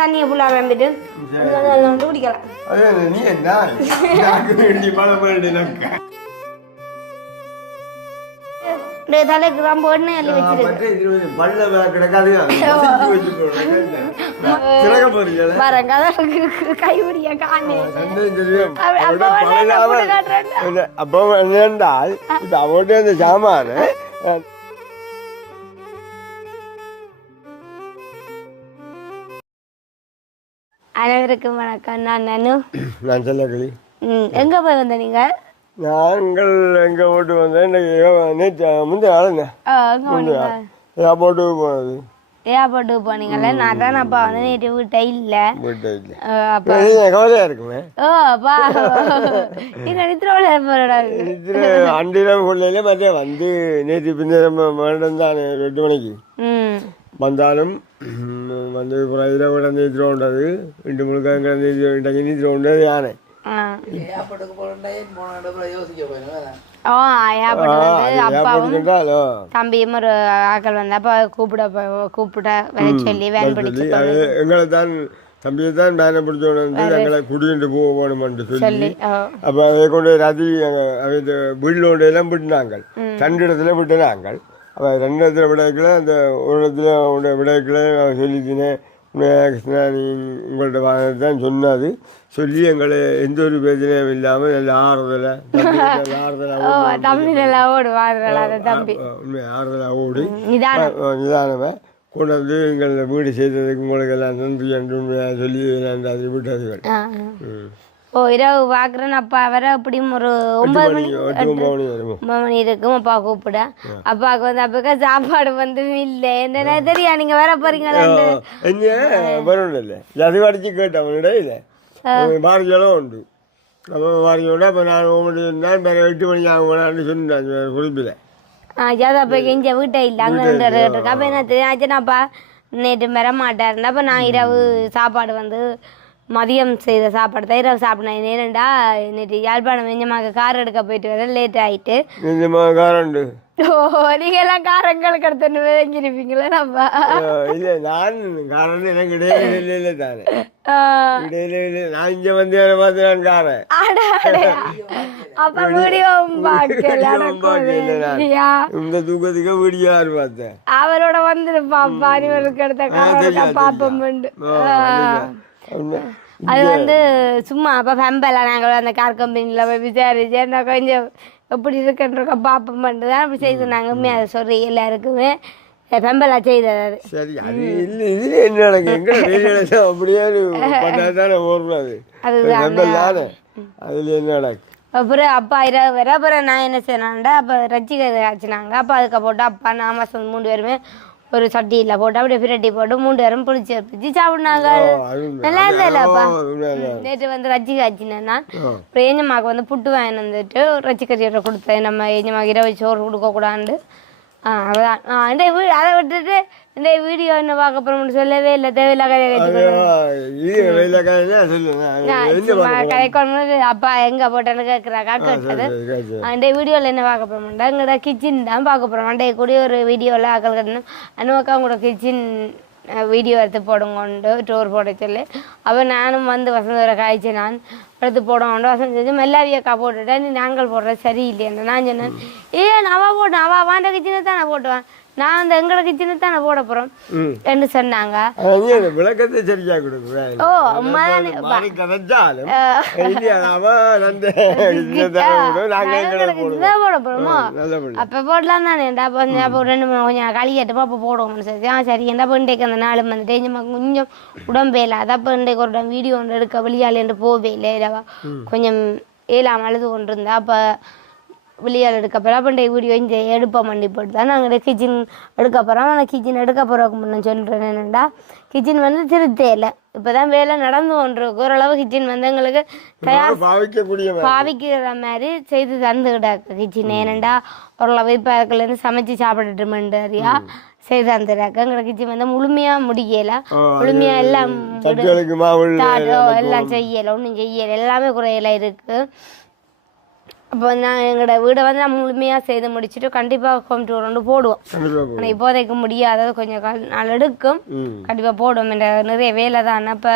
தண்ணியை ஃபுல்லாக வெம்பிட்டு குடிக்கலாம் நீ என்ன? அள்ளி வச்சிருக்கு. பல்ல கிடக்காது. வச்சு கிடக்க போறீங்க பாருங்க அதான் அனைவருக்கும் வணக்கம். நான் நனு. நான் சொல்லக்கிளி. ம் எங்கே போய் வந்த நீங்கள் நாங்கள் எங்க போட்டு வந்தேன் இன்னைக்கு நேற்று முந்தைய ஆளுங்க. ஆ எங்கே போனீங்க? நான் போட்டு போனது. ஏர்போர்ட்டுக்கு போனீங்கல்ல? நான் தான் அப்பா வந்து நேற்று வீட்டை இல்லை. போயிட்டு இல்லை. அப்போ. இருக்குமே? ஓ அப்பா. நீங்கள் நித்திரோட போகிறடா அண்டிடம் கொள்ளையில மதியம் வந்து நேற்று பின்னர் மறுடம் தான் ரெண்டு மணிக்கு. ம். போகிறேன் போன அப்புறம் யோசிக்க போயிடும் ஓ ஏர்போர்ட் வந்து அப்பாவும் ஏற்பட்டுக்கிட்டாலோ தம்பியும் ஒரு ஆக்கள் வந்து அப்பா கூப்பிட கூப்பிட வர சொல்லி வேன் பிடிச்சு எங்களை தான் தம்பியை தான் மேலே பிடிச்ச உடனே எங்களை குடிக்கிட்டு போக போகணுமென்று சொல்லி சொல்லி ஓ அப்போ அதை கொண்டு போய் ராத்திரி அவங்க வீட்டில் கொண்டு எல்லாம் விட்டுனாங்க ரெண்டு இடத்துல விட்டுனாங்க அப்போ ரெண்டு இடத்துல விடைக்கல அந்த ஒரு இடத்துல உடைய விடைக்கல சொல்லிச்சினேன் கிருஷ்ணா நீ உங்கள்கிட்ட தான் சொன்னாது. சொல்லி எங்களை எந்த ஒரு பிரச்சனையும் இல்லாமல் நல்ல ஆறுதலை உண்மை ஆறுதலாக ஓடி. நிதானம். நிதானமாக கொண்டு வந்து எங்கள் வீடு செய்ததுக்கு உங்களுக்கு எல்லாம் நன்றி என்று சொல்லி நான் அதை ஆ. ஓ இரவு பார்க்குறேன் அப்பா வர எப்படியும் ஒரு ஒன்பது மணி ஒன்பது மணி மணி இருக்கும் அப்பா கூப்பிட. அப்பாவுக்கு வந்து அப்பக்கா சாப்பாடு வந்து இல்லை. என்ன தெரியா நீங்க வர இல்லை. கேட்டேன் அவனிட இல்லை பாரதியாலும் உண்டு. அப்போ பாரதியோட அப்போ நான் ஒன்று நான் வேறு எட்டு மணிக்கு ஆகும்னு சொன்னேன் குறிப்பில். ஜாதா போய் கெஞ்ச வீட்டை இல்லை அங்கே இருக்கா அப்போ என்ன தெரியும் ஆச்சுனாப்பா நேற்று வர மாட்டாருன்னா அப்போ நான் இரவு சாப்பாடு வந்து மதியம் செய்த சாப்பாடு தான் இரவு சாப்பிட்டேன் ஏனண்டா நேற்று யாழ்ப்பாணம் வெஞ்சமாக கார் எடுக்க போயிட்டு வர லேட் ஆயிட்டு. இந்த காரண்டு ஓ நீங்க எல்லாம் காரங்களுக்கு எடுத்துன்னு வேங்கிருப்பீங்களா நம்ம. இல்லை நான் காரன் எனக்கு இடையில இல்லை இல்லை தானே. ஆ, இடையில இல்லை நான் இங்கே வந்து வேலை பார்த்து நான் காரன். அப்ப வீடியோவும் பார்க்கல இந்த தூக்கத்துக்கு வீடியோ யார் பார்த்தேன். அவரோட வந்துருப்பான் பாரிவலுக்கு எடுத்த காரத்தை பாப்பம் அது வந்து சும்மா அப்போ ஃபெம்பல நாங்கள் அந்த கார் கம்பெனியில் போய் விசாரிச்சு என்ன கொஞ்சம் எப்படி இருக்குன்றக்க பாப்பம் தான் அப்படி செய்து நாங்கள் உண்மையாக அதை சொல்லி எல்லாருக்குமே ஃபெம்பலா செய்தது அது சரி அது இல்லை இது என்ன வெளியில அப்படியே பண்ணா தானே ஓடுறது? அது அதுதான் அதில் என்ன நடக்கும் அப்புறம் அப்பா இரவு வர அப்புறம் நான் என்ன செய்யணாண்டா அப்போ ரச்சிகை ஆச்சுனாங்க. அப்போ அதுக்கு போட்டு அப்பா நான் மாதம் மூணு பேருமே ஒரு சட்டியில் போட்டு அப்படியே பிரட்டி போட்டு மூணு பேரும் பிடிச்சி பிடிச்சி சாப்பிட்னாங்க. நல்லா இருந்ததுலப்பா. நேற்று வந்து ரச்சிகை ஆச்சுனேன் நான் அப்புறம் ஏஞ்சம்மாவுக்கு வந்து புட்டு வாங்கிட்டு வந்துட்டு ரச்சிக்கறியோட கொடுத்தேன். நம்ம ஏஞ்சம்மாக்கு இரவு சோறு கொடுக்கக்கூடாது அதான் அதை விட்டுட்டு இந்த வீடியோ என்ன பார்க்க போகிறோம்னு சொல்லவே இல்லை. தேவையில்ல கதையை வச்சு இது வெளியில காலையில சொல்லுங்க அது சும்மா கதைக்கொண்டு அப்பா எங்கே போட்டேன்னு கேட்குறாக்கா கேட்டது என்ன அந்த வீடியோவில் என்ன பார்க்க போகிறோம்டா எங்களோட கிச்சன் தான் பார்க்க போகிறோம் அண்டே கூடிய ஒரு வீடியோவில் ஆக்கள் கட்டணும். அனுவக்கா உங்களோட கிச்சன் வீடியோ எடுத்து போடுங்கண்டு டூர் போட சொல்லி. அப்போ நானும் வந்து வசந்தோட காய்ச்சி நான் எடுத்து போடுவோம் வசந்த் செஞ்சு மெல்லாவியக்கா போட்டுட்டேன். நீ நாங்கள் போடுறது சரியில்லைன்னு நான் சொன்னேன். ஏன் அவள் போட்டேன் அவள் வாண்ட கிச்சனை தான் நான் போட்டுவேன் நான் அந்த எங்களோட கிச்சனை தான் போட போகிறோம் ம். என்று சொன்னாங்க. விளக்கத்தை சரியா ஓ இதுதான் போட நல்லபடி அப்போ போடலாம் தானே. அப்போ ரெண்டு மூணு கொஞ்சம் களி கட்டுப்போ அப்போ போடுவோம் சரி ஆ சரி. அப்போ இன்றைக்கு அந்த நாள் வந்துட்டு நம்ம கொஞ்சம் உடம்பே இல்லை அதான் அப்போ இன்றைக்கு ஒரு வீடியோ ஒன்று எடுக்க வெளியால் என்று போவே இல்லை கொஞ்சம் ஏழாம் அழுது கொண்டு இருந்தா அப்போ வெளியால் எடுக்க போகிறோம் அப்போ வீடியோ இந்த எடுப்ப மண்டி போட்டு தான் நாங்கள் கிச்சன் எடுக்க போகிறோம் ஆனால் கிச்சன் எடுக்க போகிறதுக்கு முன்னே சொல்கிறேன் என்னென்னா கிச்சன் வந்து திருத்தே இல்லை. இப்போ தான் வேலை நடந்து கொண்டிருக்கு. ஓரளவு கிச்சன் வந்து எங்களுக்கு தயார் பாவிக்கக்கூடிய. பாவிக்கிற மாதிரி செய்து தந்துக்கிட்டாக்க கிச்சன் ஏனண்டா ஓரளவு இப்போ அதுக்குலேருந்து சமைச்சு சாப்பிட்டுட்டு மண்டாரியா செய்து தந்துடாக்க எங்களோட கிச்சன் வந்து முழுமையாக முடியல. முழுமையாக எல்லாம் எல்லாம் செய்யலை ஒன்றும் செய்யலை. எல்லாமே குறையல இருக்கு. அப்போ நான் எங்களோட வீடை வந்து நான் முழுமையாக செய்து முடிச்சுட்டு கண்டிப்பாக ஹோம் டூர் ஒன்று போடுவோம். ஆனால் இப்போதைக்கு முடியாதது கொஞ்சம் நாள் எடுக்கும். கண்டிப்பாக போடுவோம். என்ற நிறைய வேலை தான். அப்போ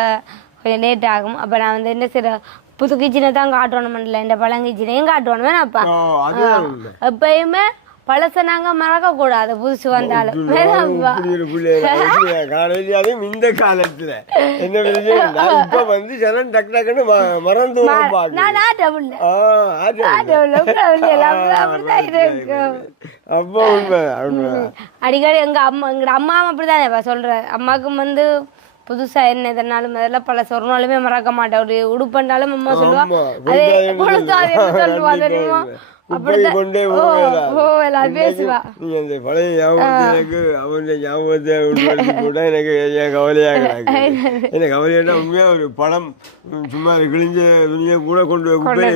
கொஞ்சம் லேட் ஆகும். அப்போ நான் வந்து என்ன செய்ய புது கிச்சனை தான் காட்டணும் இல்லை இந்த பழங்கிச்சனையும் காட்டணும் உண்மை. எப்பயுமே பழச நாங்க மறக்க கூடாது புதுசு வந்தாலும் வேணாப்பா இப்படி ஒரு பிள்ளைங்க எப்படி காலையில அதுவும் இந்த காலத்துல. என்ன இப்ப வந்து ஜனம் டக்கு டக்குன்னு மறந்து அப்படிதான் அப்போ உண்மை அடிக்கடி எங்க அம்மா எங்க அம்மா அப்படிதானேப்பா சொல்ற. அம்மாவுக்கும் வந்து புதுசா என்ன எதனாலும் முதல்ல ஒரு நாளுமே மறக்க மாட்டேன். ஒரு உடுப்பண்டாலும் அம்மா சொல்லுவா அதே சொல்லுவா கவலையாட்டா உண்மையா ஒரு படம் சும்மா கிழிஞ்ச துணியை கூட கொண்டு போய் குப்பையை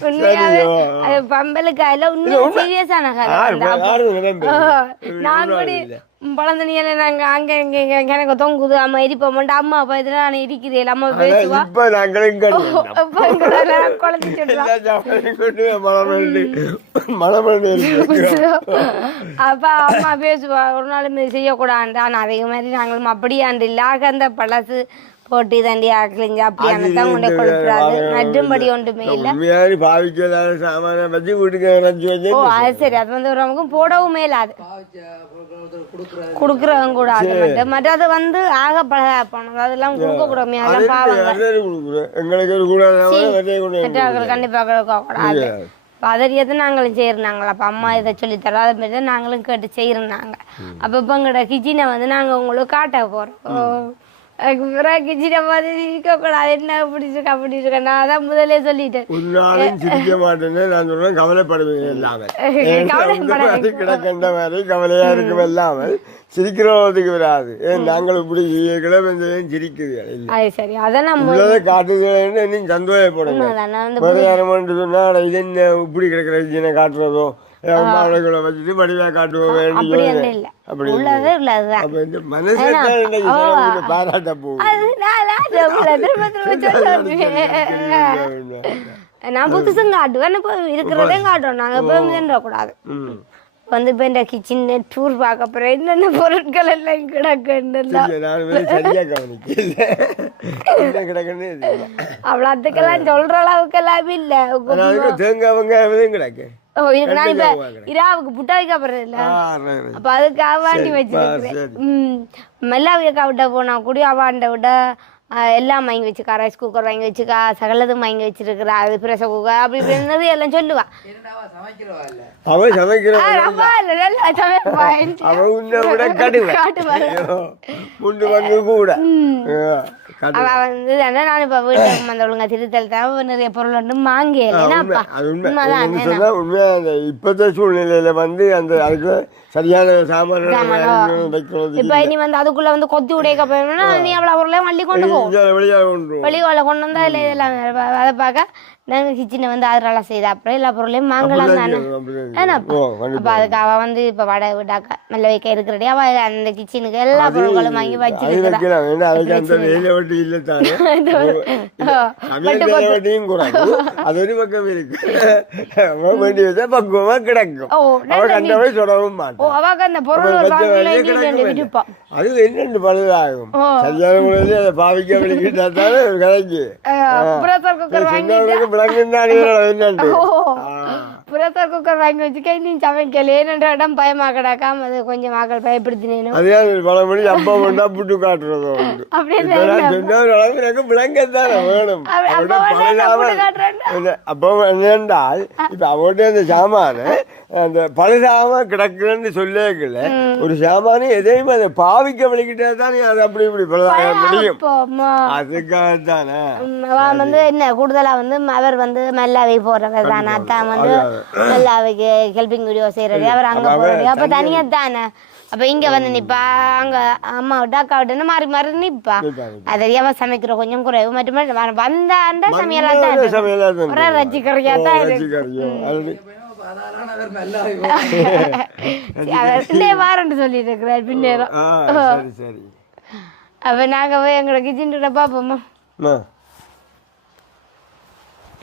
சரியோ. அது பம்பலுக்கு அதுல உண்மையா சீரியஸான கதை நான் கூட பழந்தனியில நாங்க அங்க இங்க இங்க எனக்கு தொங்குது. அம்மா எரிப்போம்ட்டு அம்மா அப்பா இதெல்லாம் நான் இருக்கிறேன் அம்மா பேசுவா. இப்ப நாங்களும் கண்டு அப்பா குழந்தை அப்பா அம்மா பேசுவா. ஒரு நாள் இது செய்யக்கூடாண்டா நான் அதே மாதிரி நாங்களும் அப்படியாண்டு இல்லாக அந்த பழசு போட்டு தண்டி ஆக்கலிங்க. அப்படியான தான் கொண்டு கொடுக்குறாரு. நட்டும்படி ஒன்றுமே இல்லை. பாவிக்கலாத சாமான வச்சு வீட்டுக்கு ஓ அது சரி. அது வந்து ஒரு நமக்கும் போடவும் மேலாது கொடுக்குறவங்க கூட அது மட்டும் மற்றது வந்து ஆக பழக போனது. அதெல்லாம் கொடுக்க கூடாது? அதெல்லாம் பாவங்க மற்றவர்கள் கண்டிப்பாக கொடுக்க கூடாது பதறியதை நாங்களும் செய்யிருந்தாங்களா அப்போ அம்மா இதை சொல்லி தரோம் அதை மாதிரி தான் நாங்களும் கேட்டு செய்யிருந்தாங்க அப்போ இப்போ எங்களோட கிச்சனை வந்து நாங்கள் உங்களுக்கு காட்ட போகிறோம் அதுக்கு பிறகு கிச்சனை மாதிரி இருக்கக்கூடாது என்ன அப்படி இருக்கு நான் அதான் முதல்ல சொல்லிட்டேன். ஒரு நாளும் சிரிக்க மாட்டேன்னு நான் சொல்றேன். கவலைப்படுவீங்க இல்லாமல் கிடக்கின்ற மாதிரி கவலையா இருக்கும் இல்லாமல் சிரிக்கிறதுக்கு வராது. ஏன் நாங்கள் இப்படி கிளம்பி சிரிக்குது அது சரி. அதை நம்ம உள்ளதை காட்டுதுன்னு வந்து வேற யாரும் சொன்னா இது என்ன இப்படி கிடக்கிற காட்டுறதோ? மாவளங்களை வச்சுட்டு வடிவா காட்டுவோம் அப்படி உள்ளது உள்ளதுதான். பாராட்ட நான் புதுசும் காட்டுவேன் இப்போ இருக்கிறதையும் காட்டுவோம் நாங்கள் எப்பவுமே கூடாது ம். வந்து இப்போ இந்த கிச்சன் டூர் பார்க்க போகிறேன் என்னென்ன பொருட்கள் எல்லாம் கிடக்குன்னு தெரியல. அவ்வளோத்துக்கெல்லாம் சொல்கிற அளவுக்கெல்லாம் இல்லை. தேங்காய் வெங்காயம் கிடக்கு? ஓ இது நான் இப்போ இராவுக்கு புட்டா வைக்க போகிறது இல்லை. அப்போ அதுக்கு அவாண்டி சரி, வச்சிருக்கிறேன் மெல்லாவியக்கா விட்ட போனா கூட அவாண்ட விட எல்லாம் வாங்கி வச்சுக்கா ரைஸ் குக்கர் வாங்கி வச்சுக்கா சகலதும் வாங்கி வச்சிருக்கிறா அது ப்ரெஷர் குக்கர் அப்படி இப்படின்றது எல்லாம் சொல்லுவா. என்னடாவா சமைக்கிறவா இல்ல? அவன் சமைக்கிற இல்ல, நல்லா சமைப்பா. உன்னை விட முண்டு பங்கு கூட. ஆ, கடுமை. அவ வந்து அதான் நான் இப்ப வீட்டுக்கு வந்த ஒழுங்கா திருத்தல் தான் நிறைய பொருள் அது உண்மை. உண்மைதான் இப்பத்த சூழ்நிலையில வந்து அந்த அதுக்கு சரியான சாமான வைக்கிறது இப்ப நீ வந்து அதுக்குள்ள வந்து கொத்தி உடைக்க போயிடணும்னா நீ அவ்வளவு பொருளையும் வள்ளி கொண்டு போ. வெளியாக கொண்டு வெளிக்கோல கொண்டு வந்தா இல்லை இதெல்லாம். அதை பார்க்க நாங்க கிச்சனை வந்து அதனால செய்த அப்புறம் எல்லா பொருளையும் வாங்கலாம் தானே அப்ப அதுக்கு அவ வந்து இப்ப வடை விடாக்கா நல்ல வைக்க இருக்கிறடி. அவ அந்த கிச்சனுக்கு எல்லா பொருட்களும் வாங்கி அது வச்சிருக்கிறா. அவன் குக்கர் வாங்கி வச்சுக்க நீ சமைக்கல ஏனென்ற இடம் பயமா கிடக்காம அது கொஞ்சம் மக்கள் அப்பா கொண்டா புட்டு காட்டுறதோ? வேணும். அப்ப- என்னென்றால் இப்ப அந்த சாமான அந்த பழுதாம கிடக்குன்னு சொல்லேக்கல ஒரு சாமானு எதையும் அதை பாவிக்க வலிக்கிட்டே தானே அது அப்படி இப்படி பழுதாக முடியும். அதுக்காக தானே வந்து என்ன கூடுதலா வந்து அவர் வந்து மல்லாவை போடுறவர் தானே. அத்தான் வந்து மல்லாவைக்கு ஹெல்பிங் வீடியோ செய்யறது. அவர் அங்க போறது. அப்ப தனியா தானே அப்ப இங்க வந்து நிப்பா அங்க அம்மா விட்டு அக்கா விட்டுன்னு மாறி மாறி நிப்பா. அது அவ சமைக்கிற கொஞ்சம் குறைவு. மட்டும் வந்த அந்த சமையலா தான். சமையலா தான் இல்லையே வாரண்டு சொல்லிட்டு இருக்கிறார் பின்னேரம். ஆ சரி சரி. அப்போ நாங்கள் போய் எங்களோட கிச்சன் பார்ப்போமா அம்மா ஓகே இது எங்களோட கிச்சனின் கதவு திறக்க போறீங்களா வர கதவுக்கு கைபிடிய காணே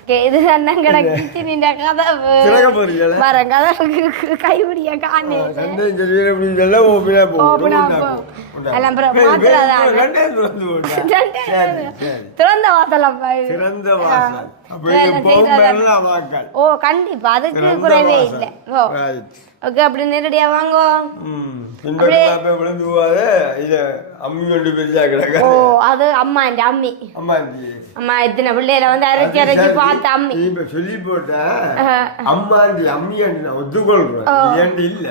இப்படி இதெல்லாம் ஓப்பனா ஓப்பனா போகும் போ. எல்லாம் அப்புறம் மாத்துறதானே. திறந்த இது. வாசல். இது ஓ கண்டிப்பா. அதுக்கு குறைவே. இல்லை. ஓ. ஓகே அப்படி நேரடியா வாங்கோ. அம்மி ஓ அது அம்மா இந்த அம்மி. அம்மா இது. அம்மா இத்தனை பிள்ளையில வந்து அரைச்சி அரைச்சி. பார்த்த அம்மி. இப்ப சொல்லி போட்ட அம்மாண்டி அம்மியாண்டி நான் ஒத்துக்கொள்றேன். ஏண்டி இல்ல.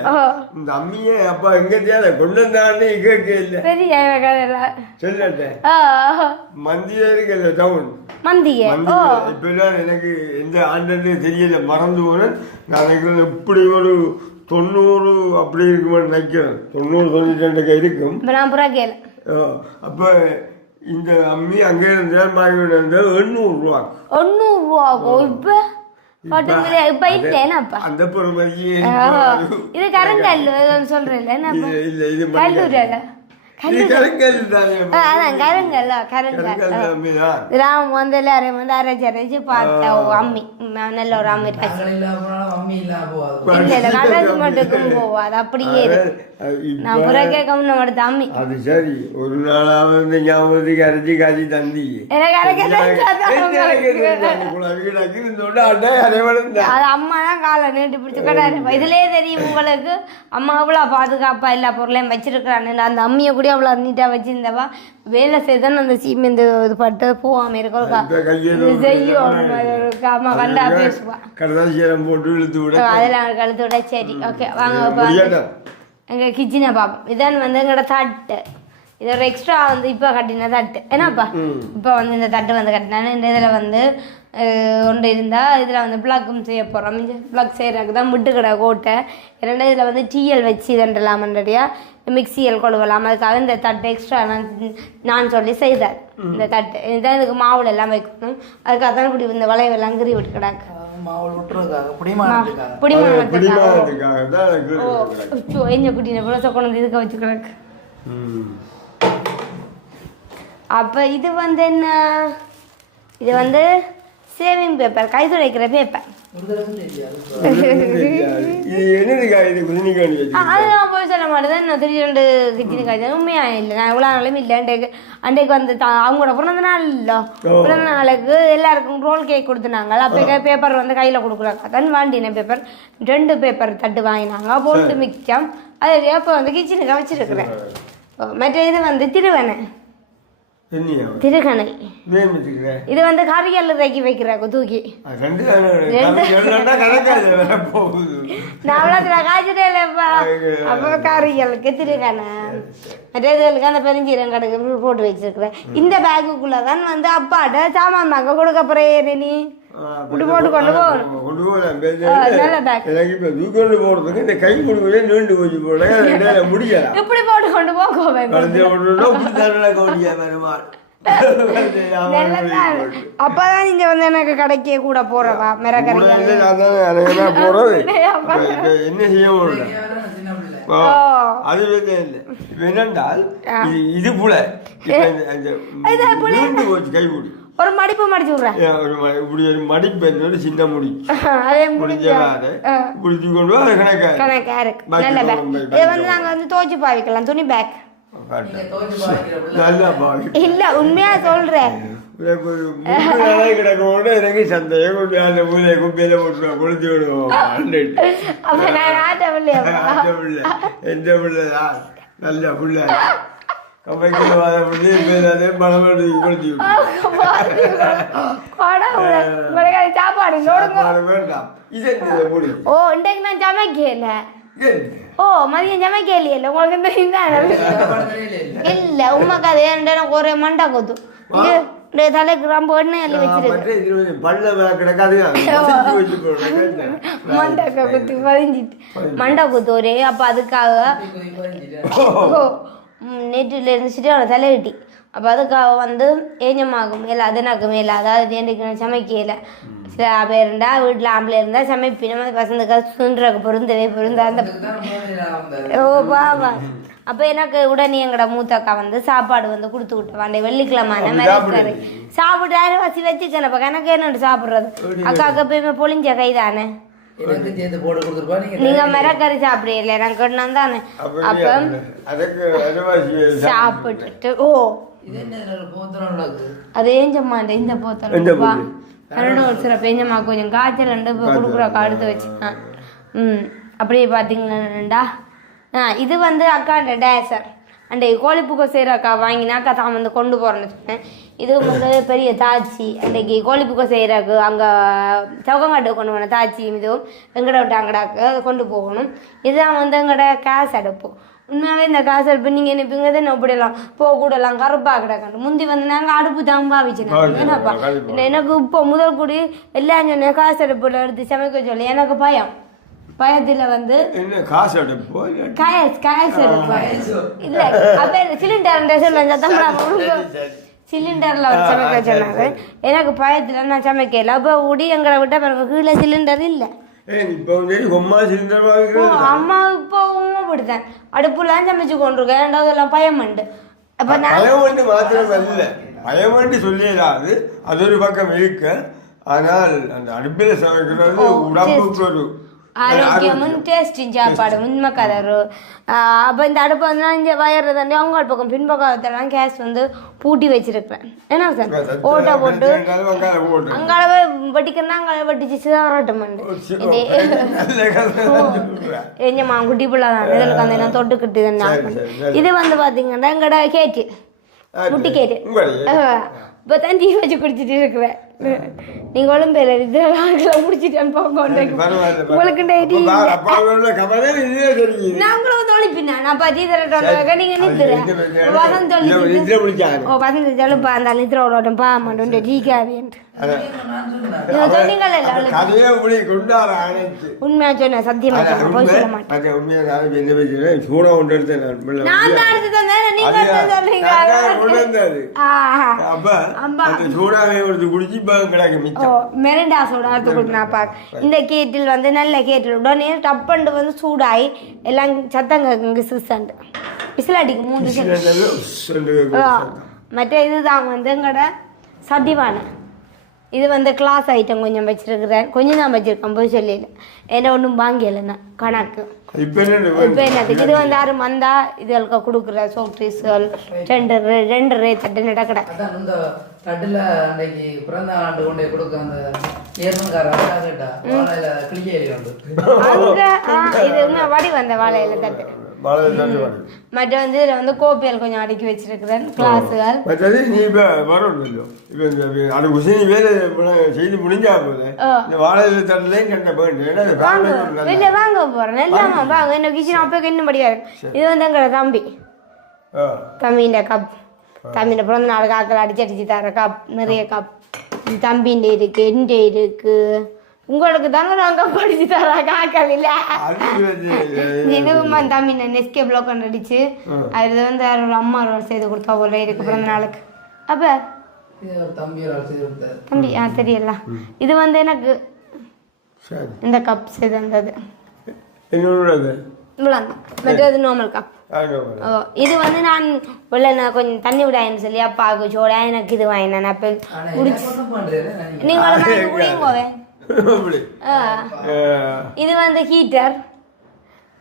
இந்த அம்மியே அப்பா எங்க தேவை கொண்டு வந்தான்னு கேட்க இல்ல. பெரிய சொல்லட்டேன் மந்தியா இருக்குல்ல டவுன் மந்திய இப்பெல்லாம் எனக்கு எந்த ஆண்டு தெரியல. மறந்து போனேன். நான் நினைக்கிறேன் இப்படி ஒரு தொண்ணூறு அப்படி இருக்குமான்னு நினைக்கிறேன். தொண்ணூறு தொண்ணூற்றி ரெண்டுக்கு இருக்கும். அப்போ இந்த அம்மி அங்கே இருந்தால் வாங்கி எண்ணூறு ரூபா. ஒன்னூறு ரூபாக்கும் இப்ப? அந்த பொறுமதியே இது கருங்கல் சொல்றேன் என்னப்பா இது இல்லை இது அதான் கருங்கல் வந்து எல்லாரும் வந்து அரைச்சி அரைச்சி பார்த்தா அம்மி. நல்ல ஒரு அம்மி இல்ல இல்ல மட்டுக்கும் போவாது அப்படியே நான் எடுத்த அம்மி. அது சரி ஒரு ஞாபகத்துக்கு அரைச்சி காய்ச்சி தந்தி அது அம்மா தான் காலை நீட்டி பிடிச்சி இதுலயே தெரியும் உங்களுக்கு அம்மா அவ்வளோ பாதுகாப்பா எல்லா பொருளையும் வச்சிருக்கிறான்னு அந்த அம்மியை கூட அவ்வளோ நீட்டாக வச்சிருந்தவா? வேலை செய்தான்னு அந்த சீமெந்து இது பட்டு போகாம இருக்கா இது செய்யும். இருக்கா அம்மா கண்டா பேசுவா. போட்டு இழுத்து விட. அதெல்லாம் கழுத்து விட. சரி ஓகே. வாங்க. எங்கள் கிச்சனை பார்ப்போம் இதான் வந்து எங்களோட தட்டு. இது ஒரு எக்ஸ்ட்ரா வந்து இப்போ கட்டின தட்டு. என்னப்பா இப்போ வந்து இந்த தட்டு வந்து கட்டினாலும் இந்த இதில் வந்து ஒன்று இருந்தால் இதில் வந்து ப்ளக்கும் செய்ய போகிறோம் ப்ளக் செய்கிறதுக்கு தான் விட்டு கடை கோட்டை. இரண்டாவது இதில் வந்து டீஎல் வச்சு இதன்றலாமன்றடியா மிக்சியல் கொழுவலாம் அதுக்காக இந்த தட்டு எக்ஸ்ட்ரா நான் நான் சொல்லி செய்தார் இந்த தட்டு இதான் இதுக்கு மாவுல எல்லாம் வைக்கணும். அதுக்காக தான் இப்படி இந்த வளைவெல்லாம் கிரி விட்டு கிடக்கு. அப்போ இது வந்து என்ன? இது வந்து சேவிங் பேப்பர் கை துடைக்கிற பேப்பர் ஒரு தடவை தெரியாது இது என்னதுக்கா இது குதினிக்காண்டி வச்சு அது நான் போய் சொல்ல மாட்டேன் நான் திருச்சி ரெண்டு கிச்சனு காய்ச்சல் உண்மையா இல்லை நான் நாளும் இல்லை அன்றைக்கு அன்றைக்கு வந்து அவங்களோட பிறந்த நாள் இல்லை பிறந்த நாளுக்கு எல்லாருக்கும் ரோல் கேக் கொடுத்துனாங்க அப்போ பேப்பர் வந்து கையில் கொடுக்குறாங்க தான் வாண்டின பேப்பர் ரெண்டு பேப்பர் தட்டு வாங்கினாங்க பொண்டு மிச்சம் அது அப்போ வந்து கிச்சனுக்கு வச்சிருக்கிறேன். மற்ற இது வந்து திருவனை திருகணை இது வந்து கறியல் இறக்கி வைக்கிறாங்க தூக்கி. அப்போ கறிகளுக்கு திருகணை மற்ற இதுகளுக்கு அந்த பெருஞ்சீரம் கடைக்கு போட்டு வச்சிருக்கிறேன். இந்த பேக்குக்குள்ள தான் வந்து அப்பாட்ட சாமான் வாங்க கொடுக்க போறேன் நீ. போட்டு கொண்டு போகணும் எனக்கு இப்போ தூக்கொண்டு போகிறதுக்கு இந்த கை கொடுக்கவே நீண்டு போச்சு போல. ரெண்டாயிர முடியல. இப்படி போட்டு கொண்டு போக அப்பதான் நீங்க வந்து எனக்கு கடைக்கே கூட போறவா அநேகமாக போகிறது என்ன செய்ய அது என்னென்றால் இது இது புல. போச்சு கைமுடி ஒரு மடிப்பு மடிச்சு விடுறேன். இப்படி ஒரு மடிப்பு என்னோட சின்ன முடி. அதே முடிஞ்ச முடிஞ்சா வேலை பிடிச்சி கொண்டு வா, அது கணக்காக கணக்கா இருக்கு. நல்ல பேக் இதை வந்து நாங்க வந்து துவைச்சு பாவிக்கலாம். துணி பேக் தோச்சு இல்ல உண்மையா சொல்றேன். எனக்கு சந்தேகம். அந்த மூலையை போட்டு கொளுத்தி விடுவோம் அப்ப நான் எந்த நல்ல பிள்ளை. ஓ இன்றைக்கு நான் சமைக்கல? ஓ மதியம் சமைக்கலையில உங்களுக்கு தெரியல இல்ல உமாக்கு அது எனக்கு ஒரே மண்டா கொத்து? இது இந்த தலைக்கு ரொம்ப எண்ணெய் அள்ளி வச்சிருக்கு. மண்டை குத்து பதிஞ்சிட்டு மண்டை குத்து ஒரே அப்ப அதுக்காக நேற்றில் இருந்துச்சுட்டு அவனை தலையிட்டி. அப்போ அதுக்காக வந்து ஏஞ்சமாகும் மேலே அதனாக்கு மேலே அதாவது நான் சமைக்கல சில பேர் இருந்தா வீட்டில் ஆம்பளை இருந்தா சமைப்பினோம் அது பசங்களுக்கு சுந்தரக்கு பொருந்தவே பொருந்தா அந்த. ஓ பாவா அப்ப எனக்கு உடனே எங்கட மூத்தக்கா வந்து சாப்பாடு வந்து கொடுத்து விட்டவாண்டே வெள்ளிக்கிழமை அப்படி மிரட்டாரு சாப்பிட்டாரு வச்சு வச்சுக்கணும். இப்ப எனக்கு என்னோட சாப்பிடுறது? அக்காக்கு எப்பயுமே பொழிஞ்ச கை தானே எனக்கு சேர்த்து போட்டு கொடுத்துருப்பா நீங்க நீங்க மிரக்கறி சாப்பிடல எனக்கு கொண்டு தானே. அப்ப அதுக்கு சாப்பிட்டுட்டு ஓ. இது என்ன நடக்குது அது ஏஞ்சம்மாண்ட இந்த எந்த போத்தலம் வா போத்து? கரடு ஒரு சில பேஞ்சம்மா கொஞ்சம் காய்ச்சல் ரெண்டு இப்போ கொடுக்குறக்கா எடுத்து வச்சுக்கேன் ம். அப்படியே பார்த்தீங்களா ஆ இது வந்து அக்காண்ட டேசர் அண்டை கோழிப்புக்கோ செய்கிற அக்கா வாங்கினா அக்கா தான் வந்து கொண்டு போகிறேன்னு சொன்னேன். இது வந்து பெரிய தாச்சி அன்றைக்கி கோழிப்புக்கோ செய்கிறக்கு அங்கே சவுக்கங்காட்டு கொண்டு போன தாச்சி இதுவும் எங்கட விட்டு அங்கடாக்கு அதை கொண்டு போகணும். இதுதான் வந்து எங்கட காசு அடுப்பு. உண்மையாகவே இந்த காசு அடுப்பு நீங்கள் நினைப்பீங்க தான் அப்படியெல்லாம் போக கூடலாம் கருப்பாக கிடக்கணும். முந்தி வந்து நாங்கள் அடுப்பு தான். இல்லை, எனக்கு இப்போ முதல் கூடி எல்லாம் சொன்னேன் காசு அடுப்பில் எடுத்து சமைக்க சொல்லி எனக்கு பயம். பயத்தில் வந்து என்ன காசு எடுப்போ கயஸ் கயஸ் அடுப்பு இல்ல அப்ப சிலிண்டர் சத்தம் சிலிண்டர்ல வந்து சமைக்க சொன்னாங்க எனக்கு பயத்துல நான் சமைக்கல. அப்ப உடி எங்களை விட்ட பிறகு கீழே சிலிண்டர் இல்ல. இப்போ அம்மா இப்போ அப்படித்தான் அடுப்புலாம் சமைச்சு கொண்டிருக்கேன். ரெண்டாவது எல்லாம் பயம் உண்டு அப்ப நான் மாத்திரம் அல்ல பயம் வந்து சொல்லிடாது அது ஒரு பக்கம் இருக்கு. ஆனால் அந்த அடுப்பில் சமைக்கிறது உடம்புக்கு ஒரு ஆரோக்கியமும் டேஸ்டின் சாப்பாடு உண்மை கதரு அப்போ இந்த அடுப்பை வந்து நான் இங்கே வயறது தாண்டி அவங்க பக்கம் பின்பக்கத்தெல்லாம் கேஸ் வந்து பூட்டி வச்சிருப்பேன் என்ன சார் ஓட்டை போட்டு அங்காளவே வெட்டிக்கிறனா அங்காள வெட்டிச்சு சிதாரட்டம் இது. எஞ்சம்மா குட்டி பிள்ளை தான் இதில் வந்து நான் தொட்டுக்கிட்டு. இது வந்து பார்த்தீங்கன்னா எங்கட கேட்டு அது குட்டி இப்போ தான் டீ வச்சு குடிச்சிட்டு இருக்கிறேன் நீங்கள் ஒழும்பேல இது முடிச்சிட்டேன்னு போங்க பரவாயில்ல, உங்களுக்கு டீ அப்ப பா- அப்பா உள்ள கவலை இதுவே தெரியுது. நாங்களும் தொழிப்பினா நான் பத்தி தரட்டோம் நீங்க பிரச்சனை? வசந்த் நித்திரை பிடிச்சாரு. ஓ வசந்த் தொழிப்பா அந்த பா மாட்டோம் நீங்க. உண்மையா சத்தியமா போய் சொல்ல. மாட்டேன்? சூடா எடுத்தேன் நீங்க. அப்ப. அந்த சூடாவே எடுத்து குடிச்சு மெரண்டா சோடா எடுத்து கொடுக்கணும் பாக்க இந்த கேட்டில் வந்து நல்ல கேட்டில் உடனே டப்பண்டு வந்து சூடாகி எல்லாம் சத்தங்க இங்கே சிஸ்டண்ட் விசில் அடிக்கும் மூணு மற்ற இதுதான் வந்து எங்கட சட்டிவானை இது வந்து கிளாஸ் ஐட்டம் கொஞ்சம் வச்சிருக்கிறேன். கொஞ்சம் தான் வச்சிருக்கேன் போய் சொல்லல என்ன ஒன்றும் வாங்கல நான் கணக்கு. இப்ப என்ன இப்போ என்னத்துக்கு இது வந்து யாரும் வந்தா இதுகளுக்கு கொடுக்குற சோக்ட்ரீஸ்கள் ரெண்டு ரெண்டு ரே தட்டு நடக்கட இந்த தட்டுல அன்னைக்கு பிறந்த ஆண்டு கொண்டு கொடுக்க அந்த ஏர்மன்கார அக்கா கேட்டா வாழையில கிளிக்க இது வடி வந்த வாழையில தட்டு. மற்ற வந்து இதில் வந்து கோப்பியல் கொஞ்சம் அடுக்கி வச்சிருக்கிறேன் கிளாஸுகள் மற்றது நீ இப்ப வரணும் இப்ப இந்த அது உசினி வேலை செய்து முடிஞ்சா போது. இந்த வாழையில தரலையும் கண்ட ஏன்னா அது வாங்க போறேன் எல்லாமா வாங்க என்ன கிச்சன் அப்போ இன்னும்படியா இருக்கு இது வந்து எங்களோட தம்பி ஆ. தம்பின்ற உங்களுக்கு தானே நான் கப் அடிச்சு தர காக்கல் இல்ல அது வந்து, இதுவுமா தம்பி நான் நெஸ்கே பிளாக் அடிச்சு அது வந்து யாரோ ஒரு அம்மா ஒரு செய்து கொடுத்தா போல இருக்கு பிறந்த நாளுக்கு. அப்ப? இது ஒரு தம்பி ஒரு ஆ தெரியல. இது வந்து எனக்கு சரி. இந்த கப் செய்து வந்தது மற்றது நார்மல் கப். ஓ இது வந்து நான் உள்ள நான் கொஞ்சம் தண்ணி விடாயின்னு சொல்லி அப்பாவுக்கு சோடா எனக்கு இது வாங்கினேன் அப்போ நான் நீங்களும் ஆ. ஆ. இது வந்து ஹீட்டர்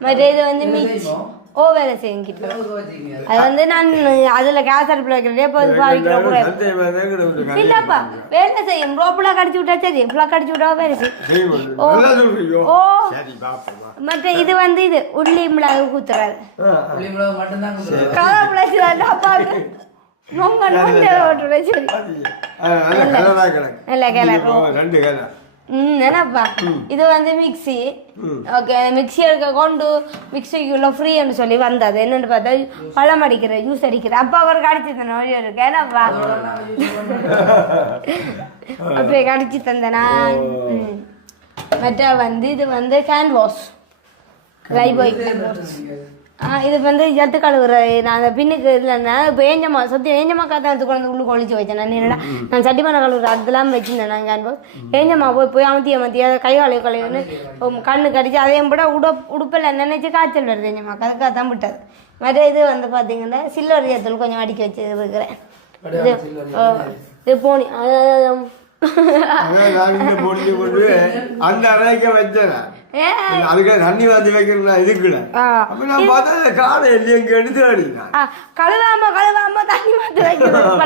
மற்ற இது வந்து மிக்ஸ்? ஓ வேலை வச்சுக்கீங்க அது வந்து நான் அதுல கேஸ் அடுப்பில் வைக்கிறதே இப்போ பாவிக்கிற கூட சந்தேகமா தான் கிடக்குது. இல்லப்பா வேலை செய்யும். ரோப்புல கடிச்சு விட்டா சரி. ஃபுல்லாக கடிச்சு விட்டா வேலை செய்யும். ஓ. நல்லா. மற்ற இது வந்து இது. உள்ளி மிளகு கூத்துறாரு ஆ, ஆ. புளி மிளகு மட்டும்தான் கொடுத்துருவாரு கலர் பிளஸ் அப்பாவுக்கு நொங்க நொங்க ஓட்டுறே சரி. ஆ, நல்ல. நல்ல ஓ, ரெண்டு கலர் ம் என்னப்பா இது வந்து மிக்ஸி ஓகே மிக்ஸி எடுக்க கொண்டு மிக்ஸிக்குள்ள ஃப்ரீன்னு சொல்லி வந்தது என்னன்னு பார்த்தா பழம் அடிக்கிற ஜூஸ் அடிக்கிற அப்பா அவர் கடிச்சு தந்த வழி இருக்கு என்னப்பா அப்படியே கடிச்சு தந்தனா. மற்ற வந்து இது வந்து can wash Lifebuoy can wash ஆ, இது வந்து ஜத்து கழுவுற நான் அந்த பின்னுக்கு இதில் இப்போ ஏஞ்சம்மா சத்தியம் ஏஞ்சம்மா காத்தா எடுத்து கொண்டு உள்ளுக்கு ஒழிச்சு வச்சேன். நான் என்னடா நான் சட்டிமான கழுவுற அதெல்லாம் வச்சிருந்தேன் நான் அனுபவம் ஏஞ்சம்மா போய் போய் அமர்த்தி அதை கை காலை கழுவுன்னு கண்ணு கடிச்சு அதையும் விட உடப் உடுப்பில் நினைச்சு காய்ச்சல் வருது ஏஞ்சம்மா அதுக்காக தான் விட்டது. மற்ற இது வந்து பார்த்தீங்கன்னா சில்லர் ஜத்தில் கொஞ்சம் அடிக்க வச்சுருக்கிறேன் இது ஆ, இது போனி அதான் பொண்ணு கொண்டு அந்த அறைக்க வச்சேன். அதுக்கு தண்ணி வாந்தி வைக்கிறேன் நான் இதுக்குள்ள ஆ. அப்ப நான் பார்த்தா அந்த காடை இல்லையே இங்க எடுத்து அடிக்கிறேன் கழுவாம கழுவாம தண்ணி மாத்து வைக்கணும்.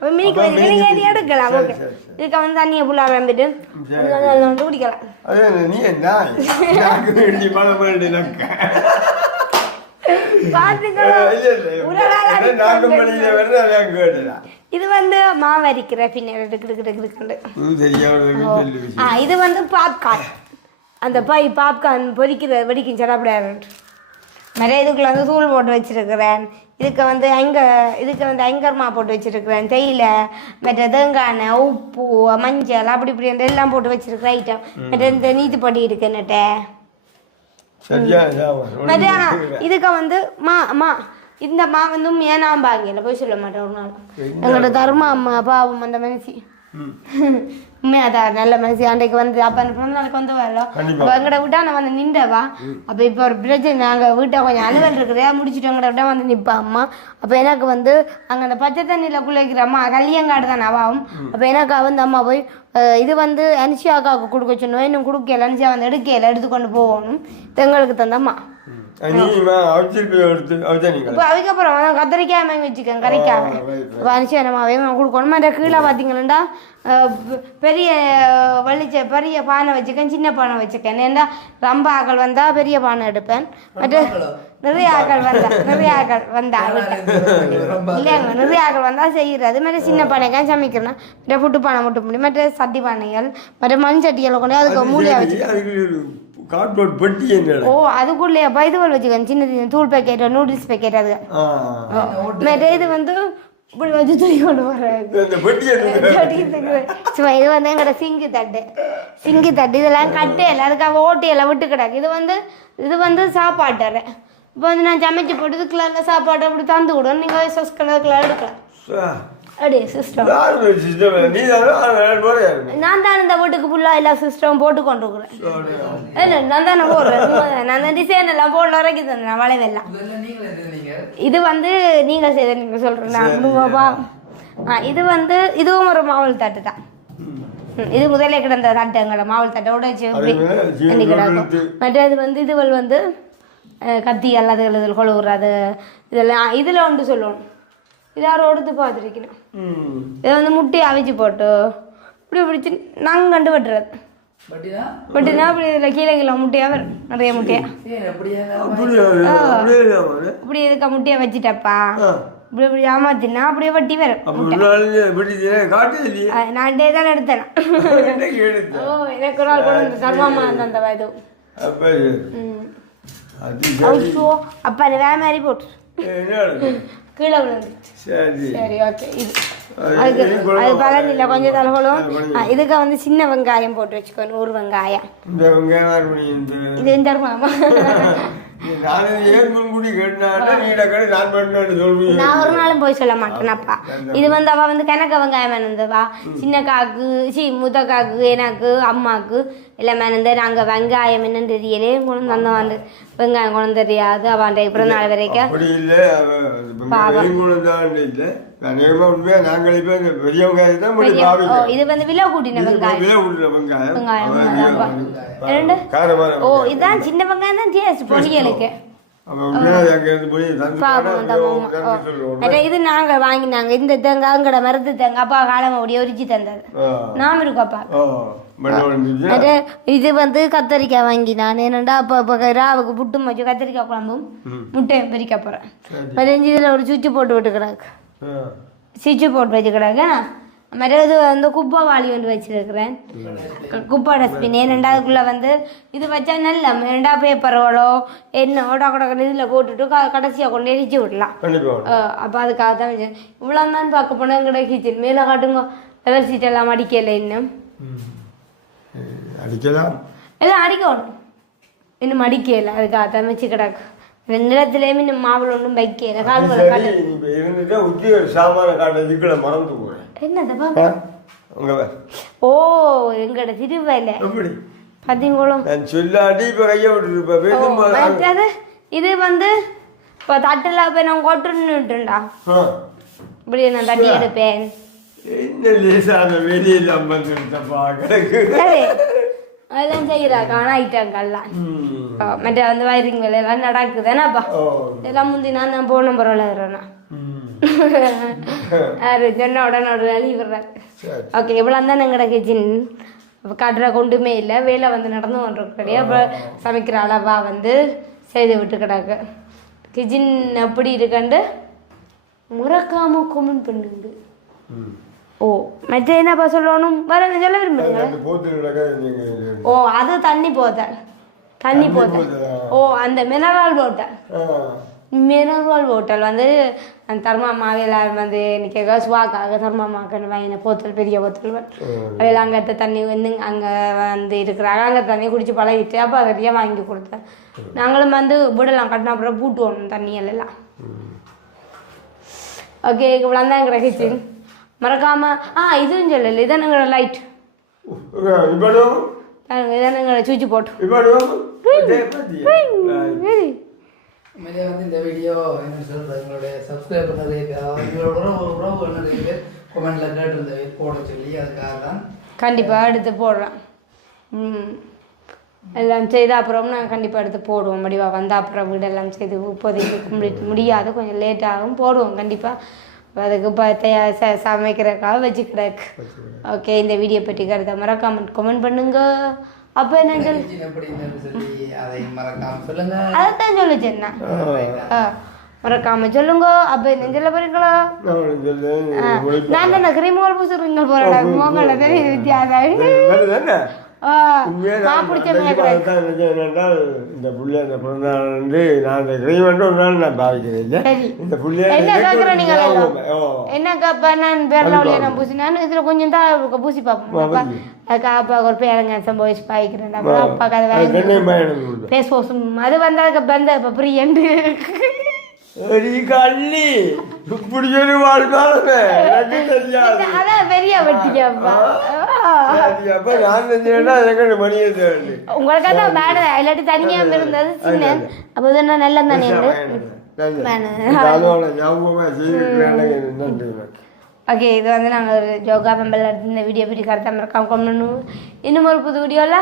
மீனுக்கு வைக்க நீங்க இனி எடுக்கலாம். ஓகே. இதுக்கு வந்து தண்ணியை புள்ள ஆரம்பிட்டு வந்து குடிக்கலாம். அது நீ என்ன? பழம் பாத்துக்கலாம் நாக்கு மணியில அதான் கேட்டுதான் இது வந்து மாவு அரிக்கிற பின்னர் இது வந்து பாப்கார்ன். அந்த பை பாப்கார்ன் பொரிக்கிற வெடிக்கும் சிறப்படாது நிறைய இதுக்குள்ள வந்து தூள் போட்டு வச்சிருக்கிறேன். இதுக்கு வந்து ஐங்க இதுக்கு வந்து ஐங்கர்மா போட்டு வச்சிருக்கிறேன். தேயிலை மற்ற தேங்காய் உப்பு மஞ்சள் அப்படி இப்படி எல்லாம் போட்டு வச்சிருக்கிற ஐட்டம் மற்ற இந்த நீத்து பொடி இருக்கு என்னட்ட. சரியா சாமான். மற்ற ஒண்ணும் இல்லை. இதுக்கு வந்து மா மா இந்த மா வந்து ஏனாம்பாங்க போய் சொல்ல மாட்டேன் ஒரு நாள். எங்களோட தர்மா அம்மா பாவம் அந்த மனுஷி ம். உண்மையா அதான் நல்ல மனுஷி அன்றைக்கு வந்து அப்ப அந்த பிறந்த நாளைக்கு வந்து வரல. அப்ப எங்கட விட்டா நான் வந்து நின்றவா? அப்ப இப்ப ஒரு பிரச்சனை நாங்க வீட்டை கொஞ்சம் அலுவல் இருக்குதா முடிச்சுட்டு எங்கட விட்டா வந்து நிப்பா அம்மா. அப்ப எனக்கு வந்து அங்க அந்த பச்சை தண்ணியில குளிக்கிற அம்மா கல்யாங்காடு தான் அவாவும் அப்ப எனக்கு வந்து அம்மா போய் இது வந்து அனுஷியாக்காவுக்கு கொடுக்க சொன்னோம். இன்னும் கொடுக்கல அனுஷியா வந்து எடுக்கல எடுத்துக்கொண்டு போகணும். எங்களுக்கு தந்தம்மா எடுத்து இப்போ அதுக்கப்புறம் வந்து கத்திரிக்காய் வாங்கி வச்சுக்கேன். இப்போ அனுப்பிச்சு நம்ம வேகமாக கொடுக்கணும். கீழே பார்த்தீங்கன்னா பெரிய வலிச்ச பெரிய பானை வச்சுக்கேன் சின்ன பானை வச்சுக்கேன். ஏன்னா ரொம்ப ஆக்கள் வந்தால் பெரிய பானை எடுப்பேன். மற்ற நிறைய ஆக்கள் வந்தா நிறைய ஆக்கள் வந்தா இல்லைங்க நிறைய ஆக்கள் வந்தால் செய்கிறது மற்ற சின்ன பானைக்காக சமைக்கிறேன் மற்ற புட்டு பானை மட்டும் முடியும் மற்ற சட்டி பானைகள் மற்ற மண் சட்டிகளை கொண்டு அதுக்கு மூலியாக வச்சு அதுக்கு கார்ட்போர்ட் பெட்டி என்ன ஓ அதுக்குள்ளே இதுவல் வச்சுக்கேன் சின்ன சின்ன தூள் பேக்கெட் நூடுல்ஸ் பேக்கெட் அது. மற்ற இது வந்து இப்படி வச்சு தூக்கி கொண்டு போறாங்க சும்மா இது வந்து எங்கட சிங்கு தட்டு. சிங்கு தட்டு இதெல்லாம் கட்டு இல்லை அதுக்காக ஓட்டி எல்லாம் விட்டு கிடக்கு. இது வந்து இது வந்து சாப்பாட்டு இப்போ வந்து நான் சமைச்சு போட்டு இதுக்குள்ள சாப்பாடு அப்படி தந்து விடும் நீங்கள் சொஸ் கலருக்குள்ள எடுக்கலாம் அப்படியே சிஸ்டம் நான் தான் இந்த வீட்டுக்கு ஃபுல்லாக எல்லா சிஸ்டம் போட்டு கொண்டு இருக்கிறேன் இல்லை நான் தானே போடுறேன். நான் தான் டிசைன் எல்லாம் போடல வரைக்கும் தந்தேன் வளைவெல்லாம் இது வந்து நீங்கள் செய்த நீங்கள் சொல்கிறேன் ஆ இது வந்து இதுவும் ஒரு மாவல் தட்டு தான். இது முதல்ல கிடந்த தட்டு எங்களோட மாவல் தட்டை உடைச்சு எழுத்து. மற்றது வந்து இதுவள் வந்து கத்தி அல்லது கொழுவுறது இதெல்லாம் இதில் ஒன்று சொல்லணும் எடுத்து பார்த்துருக்கணும். ம். இதை வந்து முட்டையை அவிச்சு போட்டு இப்படி பிடிச்சி நாங்கள் கண்டு வெட்டுறது பட்டினா அப்படி இதில் கீழே கீழே முட்டையாக வரும். நிறைய முட்டையா. இப்படி இதுக்க முட்டையை வச்சுட்டப்பா. இப்படி இப்படி ஏமாத்தினா அப்படியே வட்டி வரும் நான் டே தான் எடுத்தேன். ஓ எனக்கு ஒரு நாள் கொண்டு வந்து சர்மாமா அந்த இது. அப்ப வேற மாதிரி போட்டு? கீழே விழுந்து சரி. சரி ஓகே இது அது அதுக்கு. அது இல்லை கொஞ்சம் கொஞ்சம். இதுக்கு வந்து சின்ன வெங்காயம் போட்டு வச்சுக்கோ நூறு வெங்காயம். இது இந்த மாமா நான் ஒரு நாளும் போய் சொல்ல மாட்டேனப்பா இது வந்து அவ வந்து கணக்க வெங்காயம் இருந்தவா சின்ன காக்கு சி முத்த காக்கு எனக்கு அம்மாக்கு. எல்லாமே இருந்து நாங்கள் வெங்காயம் என்னன்னு தெரியலே. கொண்டு வந்தோம் வந்து வெங்காயம் கொண்டு தெரியாது. அவன் பிறந்த நாள் வரைக்கும். இது வந்து விலை கூட்டின வெங்காயம். ஓ இதுதான் சின்ன வெங்காயம் தான் டேஸ்ட் அட, இது நாங்க வாங்கினாங்க. இந்த தேங்காய் மரத்து தேங்காய் அப்பா காலம் அப்படியே உரிச்சு தந்தது. நாம இருக்கோப்பா அது இது வந்து கத்தரிக்காய் வாங்கி நான் என்னடா அப்போ இப்போ ராவுக்கு புட்டும் வச்சு கத்திரிக்காய் குழம்பும் முட்டையும் பிரிக்க போகிறேன் பதினஞ்சு இதில் ஒரு சுவிட்சு போட்டு விட்டுக்கிறாங்க ஆ. சுவிட்சு போட்டு வச்சுக்கிறாங்க மற்ற இது வந்து குப்பை வாளி வந்து வச்சிருக்கிறேன் குப்பை டஸ்ட்பின் ஏனெண்டா அதுக்குள்ளே வந்து இது வச்சா நல்ல ரெண்டா பேப்பரோட என்ன டக்கு இதில் போட்டுட்டு கடைசியாக கொண்டு எரிச்சு விடலாம் அப்போ அதுக்காக தான் வச்சேன் இவ்வளோ தான் பார்க்க போனால் எங்கட கிச்சன் மேலே காட்டுங்க எல்லாம் அடிக்கலை இன்னும். அடிக்கலாம் எல்லாம் அடிக்கணும். இன்னும் அடிக்கல அதுக்காக தான் வச்சு கிடக்கு. இடத்துலயுமே இந்த மாவுல ஒன்றும் வைக்கல. நீ இப்ப இருந்துட்டு உச்சி சாமான காட்ட இதுக்குள்ள மறந்து போறேன். என்னதப்பா? உங்க ஓ எங்கட திருவையில எப்படி? பார்த்தீங்களோ நான் சொல்லாட்டி இப்ப கைய விட்டுருப்ப. ஓ, பேசும் போது- மற்றது இது வந்து இப்போ தட்டில் போய் நான் கொட்டுன்னுட்டுண்டா. இப்படி நான் தட்டி எடுப்பேன். என்ன லேசான வெளியெல்லாம் வந்துருந்தப்பா கிடக்கு சரி. அதெல்லாம் செய்கிறா காணாயிட்டாங்கல்லாம் ம். மற்ற அந்த வயரிங் வேலையெல்லாம் நடக்குது. என்னப்பா ஓ. இதெல்லாம் முந்தி நான் தான் போன பரவாயில்ல ம். அது சொன்ன உடனே உடனே விடுறாரு. ஓகே இவ்வளோ தான் எங்கட கிச்சன் காட்டுற கொண்டுமே இல்லை வேலை வந்து நடந்து கொண்டிருக்கடி. அப்போ சமைக்கிற அளவா வந்து செய்து விட்டு கிடக்கு. கிச்சன் எப்படி இருக்குண்டு முறக்காம கொமெண்ட் பண்ணுங்க. ஓ மற்ற என்னப்பா சொல்லணும்? வேற என்ன சொல்ல விரும்புறீங்க ஓ அது தண்ணி போத்தல் தண்ணி போத்தல்? ஓ அந்த மினரல் போட்டல். மினரல் ஹோட்டல் வந்து அந்த தர்மாமாவில் வந்து இன்னைக்கு சுவாக்காக தர்மாமாக்கு வாங்கின போத்தல் பெரிய போத்தல் அதில் அங்கே தண்ணி வந்து அங்கே வந்து இருக்கிறாங்க. அங்கே தண்ணி குடிச்சு பழகிட்டு அப்போ அதிலேயே வாங்கி கொடுத்தேன். நாங்களும் வந்து விடலாம் கட்டின அப்புறம் பூட்டுவோம் தண்ணி எல்லாம். ஓகே இவ்வளோ தான் எங்கள் கிச்சன் மறக்காம ஆ இதுவும் சொல்லல இதான் எங்களோட லைட் இவனும் இதான் எங்களோட சுவிட்ச் போட்டு உண்மையிலே வந்து இந்த வீடியோ என்ன சொல்றது எங்களுடைய சப்ஸ்கிரைபர் நிறைய எங்களோட உறவு உறவு நிறைய பேர் கொமெண்ட்ல கேட்டிருந்த போட சொல்லி அதுக்காக தான் கண்டிப்பாக எடுத்து போடுறேன் ம் எல்லாம் செய்த அப்புறம் நான் கண்டிப்பாக எடுத்து போடுவோம் முடிவா வந்த அப்புறம் வீடெல்லாம் செய்து இப்போதைக்கு முடியாது கொஞ்சம் லேட் ஆகும் போடுவோம் கண்டிப்பாக அதுக்கு தயார் ச சமைக்கிறதுக்காக வச்சு கிடக்கு ஓகே இந்த வீடியோ பற்றி கருத்தை மறக்காம கமெண்ட் பண்ணுங்க. அப்போ என்ன சொல்லி அதை மறக்காம சொல்லுங்க. அதைத்தான் சொல்லுச்சேன் நான் ஆ. மறக்காம சொல்லுங்க. அப்போ என்ன சொல்ல போறீங்களா? நான் தான் கிரீமோல் பூசுறீங்க போறடா மோகல தெரியுது வித்தியாசம். இந்த புள்ளை அந்த பிறந்த நாள் வந்து நான் ஒரு நாள் பாவிக்கிறேன். இந்த புள்ளைய என்ன எனக்கு கேட்குற ஒரு நீங்க ஞாபகம். ஓ. என்னக்கா இப்போ நான் பேரில் அவளைய நான் பூசி நான் இதில் கொஞ்சம் தான் பூசி பார்ப்போம். அப்பா அதுக்கு அப்பா ஒரு பேரங்க சம்பவிச்சு பாய்க்கிறேன். அப்புறம் மயணம் கொடுத்தேன். ஃபேஸ் வாஷும் அது வந்து அதுக்கு பந்த இப்போ பிரியண்டு கள்ளி. இப்படி ஒரு வாழ்ந்தாலுமே எனக்கு தெரியாது. அதான் பெரிய அப்ப நான் செஞ்சேன்னா எனக்கு மணியை தேவை உங்களுக்கு தான் பேட இல்லாட்டி தனியாக இருந்தது சின்ன அப்போ என்ன நல்ல தானே ஓகே இது வந்து நாங்கள் ஒரு ஜோகா மெம்பரில் எடுத்து இந்த வீடியோ பற்றி கருத்தை மறக்காம கொண்டு இன்னும் ஒரு புது வீடியோவில்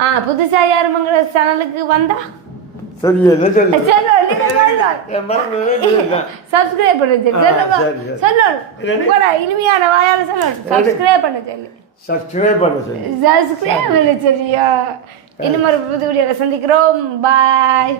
ஆ புதுசா யாரும் எங்களோட சேனலுக்கு வந்தா? சொல்லு இல்லை. சப்ஸ்கிரைப் பண்ண சொல்லி உங்களோட இனிமையான வாயால சொல்லணும் சப்ஸ்கிரைப் பண்ண சொல்லி சப்ஸ்கிரைப் பண்ண சொல்லி சப்ஸ்கிரைப் பண்ண சொல்லியா இன்னும் ஒரு புது வீடியோவில் சந்திக்கிறோம் பாய்